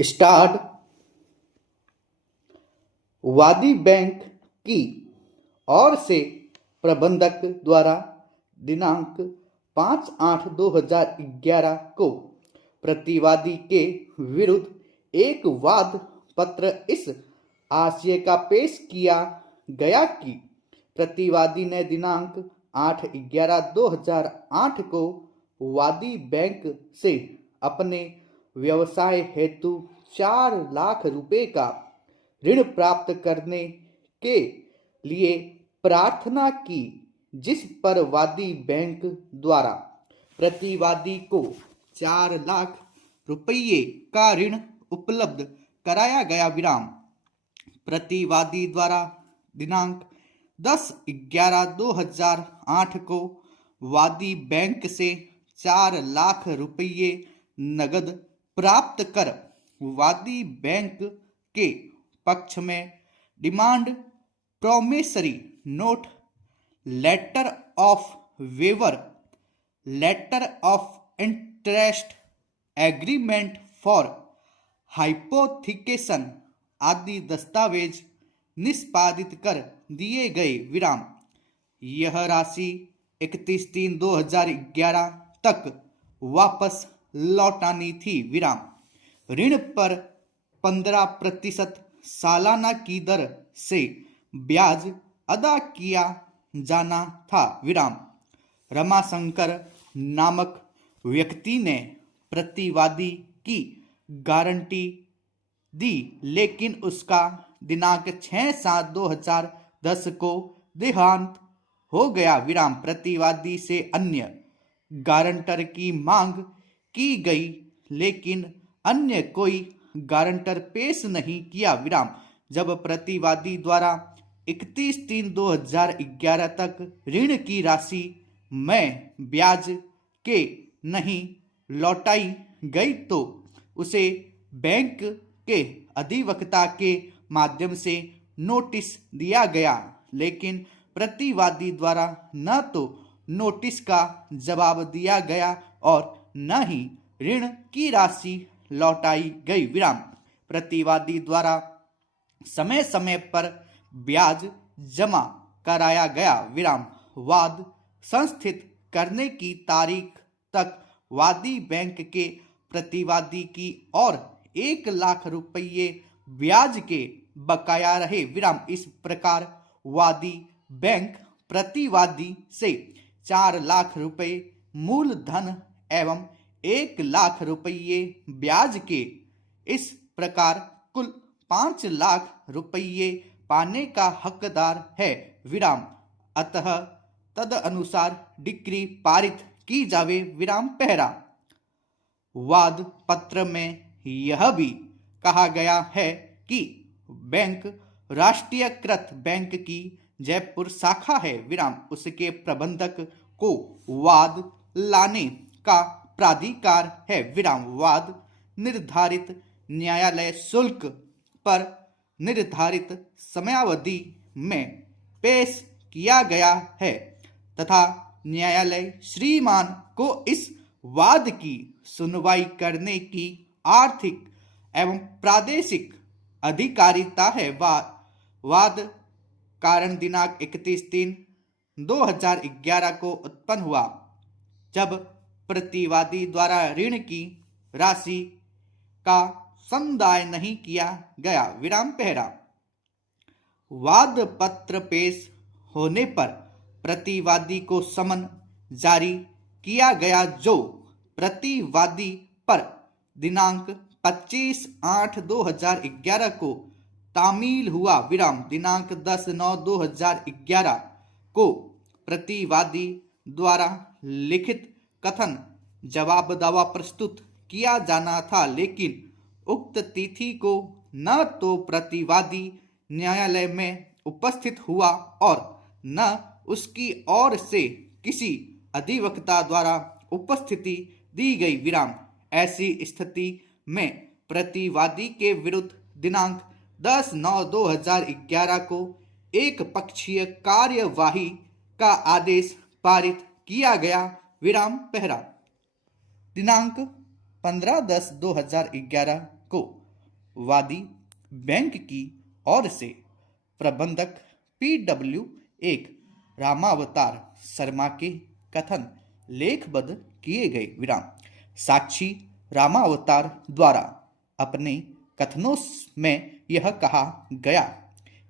Start. वादी bank की ओर से प्रबंधक द्वारा दिनांक 5/8/2011 को प्रतिवादी के विरुद्ध एक वाद पत्र इस आशय का पेश किया गया कि प्रतिवादी ने दिनांक 8/11/2008 को वादी बैंक से अपने व्यवसाय हेतु 4 लाख रुपए का ऋण प्राप्त करने के लिए प्रार्थना की, जिस पर वादी बैंक द्वारा प्रतिवादी को 4 लाख रुपये का ऋण उपलब्ध कराया गया। विराम। प्रतिवादी द्वारा दिनांक 10/11/2008 को वादी बैंक से 4 लाख रुपये नगद प्राप्त कर वादी बैंक के पक्ष में demand promissory note, letter of waiver, letter of interest, agreement for hypothecation आदि दस्तावेज निष्पादित कर दिए गए। विराम। यह राशि 31/3/2011 तक वापस लौटानी थी। विराम। ऋण पर 15% सालाना की दर से ब्याज अदा किया जाना था। विराम। रमाशंकर नामक व्यक्ति ने प्रतिवादी की गारंटी दी, लेकिन उसका दिनांक 6/7/2010 को देहांत हो गया। विराम। प्रतिवादी से अन्य गारंटर की मांग की गई, लेकिन अन्य कोई गारंटर पेश नहीं किया। विराम। जब प्रतिवादी द्वारा 31/3/2011 तक ऋण की राशि में ब्याज के नहीं लौटाई गई तो उसे बैंक के अधिवक्ता के माध्यम से नोटिस दिया गया, लेकिन प्रतिवादी द्वारा न तो नोटिस का जवाब दिया गया और न ही ऋण की राशि लौटाई गई। विराम। प्रतिवादी द्वारा समय समय पर ब्याज जमा कराया गया। विराम। वाद संस्थित करने की तारीख तक वादी बैंक के प्रतिवादी की और 1 लाख रुपये ब्याज के बकाया रहे। विराम। इस प्रकार वादी बैंक प्रतिवादी से 4 लाख रुपये मूलधन एवं 1 लाख रुपये ब्याज के इस प्रकार कुल 5 लाख रुपये पाने का हकदार है। विराम। अतः तद अनुसार डिक्री पारित की जावे। विराम। पहरा। वाद पत्र में यह भी कहा गया है कि बैंक राष्ट्रीयकृत बैंक की जयपुर शाखा है। विराम। उसके प्रबंधक को वाद लाने का प्राधिकार है। विराम। वाद निर्धारित न्यायालय शुल्क पर निर्धारित समयावधि में पेश किया गया है तथा न्यायालय श्रीमान को इस वाद की सुनवाई करने की आर्थिक एवं प्रादेशिक अधिकारिता है। वाद कारण दिनांक 31/3/2011 को उत्पन्न हुआ, जब प्रतिवादी द्वारा ऋण की राशि का समुदाय नहीं किया गया। विराम। पहरा। वाद पत्र पेश होने पर प्रतिवादी को समन जारी किया गया, जो प्रतिवादी पर दिनांक 25/8/2011 को तामील हुआ। विराम। दिनांक 10/9/2011 को प्रतिवादी द्वारा लिखित कथन जवाब दावा प्रस्तुत किया जाना था, लेकिन उक्त तिथि को न तो प्रतिवादी न्यायालय में उपस्थित हुआ और न उसकी ओर से किसी अधिवक्ता द्वारा उपस्थिति दी गई। विराम। ऐसी स्थिति में प्रतिवादी के विरुद्ध दिनांक 10/9/2011 को एक पक्षीय कार्यवाही का आदेश पारित किया गया। विराम। पहरा। दिनांक 15/10/2011 को वादी बैंक की ओर से प्रबंधक PW1 रामावतार शर्मा के कथन लेखबद्ध किए गए। विराम। साक्षी रामावतार द्वारा अपने कथनों में यह कहा गया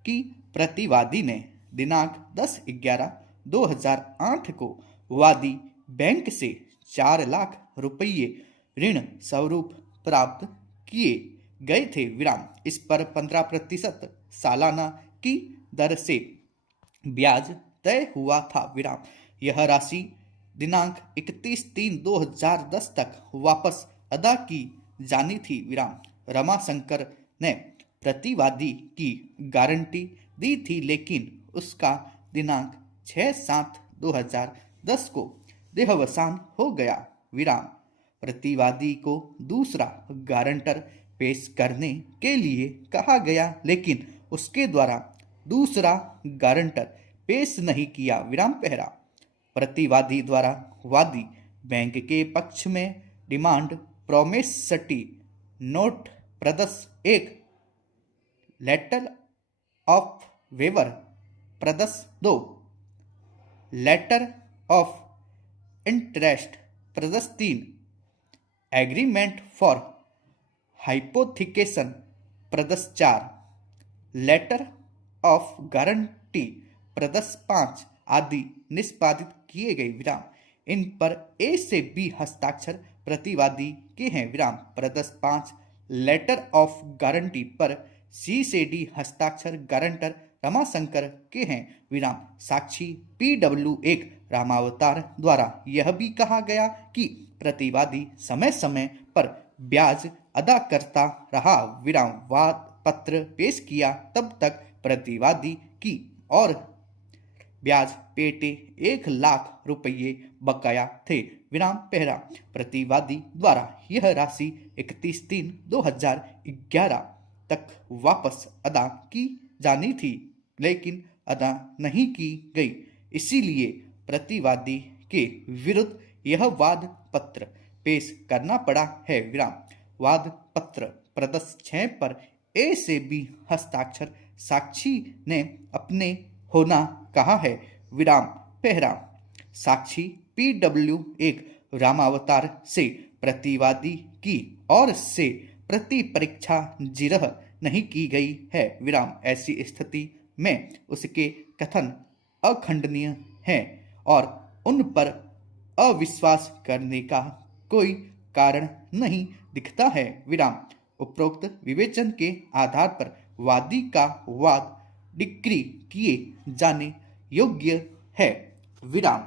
कि प्रतिवादी ने दिनांक 10/11/2008 को वादी बैंक से 4 लाख रुपये ऋण स्वरूप प्राप्त किए गए थे। विराम। इस पर 15% सालाना की दर से ब्याज तय हुआ था। विराम। यह राशि दिनांक 31/3/2010 तक वापस अदा की जानी थी। विराम। रमाशंकर ने प्रतिवादी की गारंटी दी थी, लेकिन उसका दिनांक 6/7/2010 को देहावसान हो गया। विराम। प्रतिवादी को दूसरा गारंटर पेश करने के लिए कहा गया, लेकिन उसके द्वारा दूसरा गारंटर पेश नहीं किया। विराम पहरा। प्रतिवादी द्वारा वादी बैंक के पक्ष में डिमांड प्रोमिसरी नोट प्रदत्त 1 लेटर ऑफ वेवर प्रदत्त 2 लेटर ऑफ इंटरेस्ट प्रदत्त 3 एग्रीमेंट फॉर हाइपोथिकेशन प्रदत्त 4 लेटर ऑफ गारंटी प्रदत्त 5 आदि निष्पादित किए गए। विराम। इन पर A से B हस्ताक्षर प्रतिवादी के हैं। विराम। प्रदत्त 5 लेटर ऑफ गारंटी पर C से D हस्ताक्षर गारंटर रमाशंकर के हैं। विराम। साक्षी PW1 रामावतार द्वारा यह भी कहा गया कि प्रतिवादी समय समय पर ब्याज अदा करता रहा। विराम। वाद पत्र पेश किया तब तक प्रतिवादी की और ब्याज पेटे 1 लाख रुपये बकाया थे। विराम पहरा। प्रतिवादी द्वारा यह राशि 31/3/2011 तक वापस अदा की जानी थी, लेकिन अदा नहीं की गई, इसीलिए प्रतिवादी के विरुद्ध यह वाद पत्र पेश करना पड़ा है। विराम। वाद पत्र प्रदत्त 6 पर A से B हस्ताक्षर साक्षी ने अपने होना कहा है। विराम पहरा। साक्षी PW1 रामावतार से प्रतिवादी की ओर से प्रति परीक्षा जिरह नहीं की गई है। विराम। ऐसी स्थिति में उसके कथन अखंडनीय हैं और उन पर अविश्वास करने का कोई कारण नहीं दिखता है। विराम। उपरोक्त विवेचन के आधार पर वादी का वाद डिक्री किए जाने योग्य है। विराम।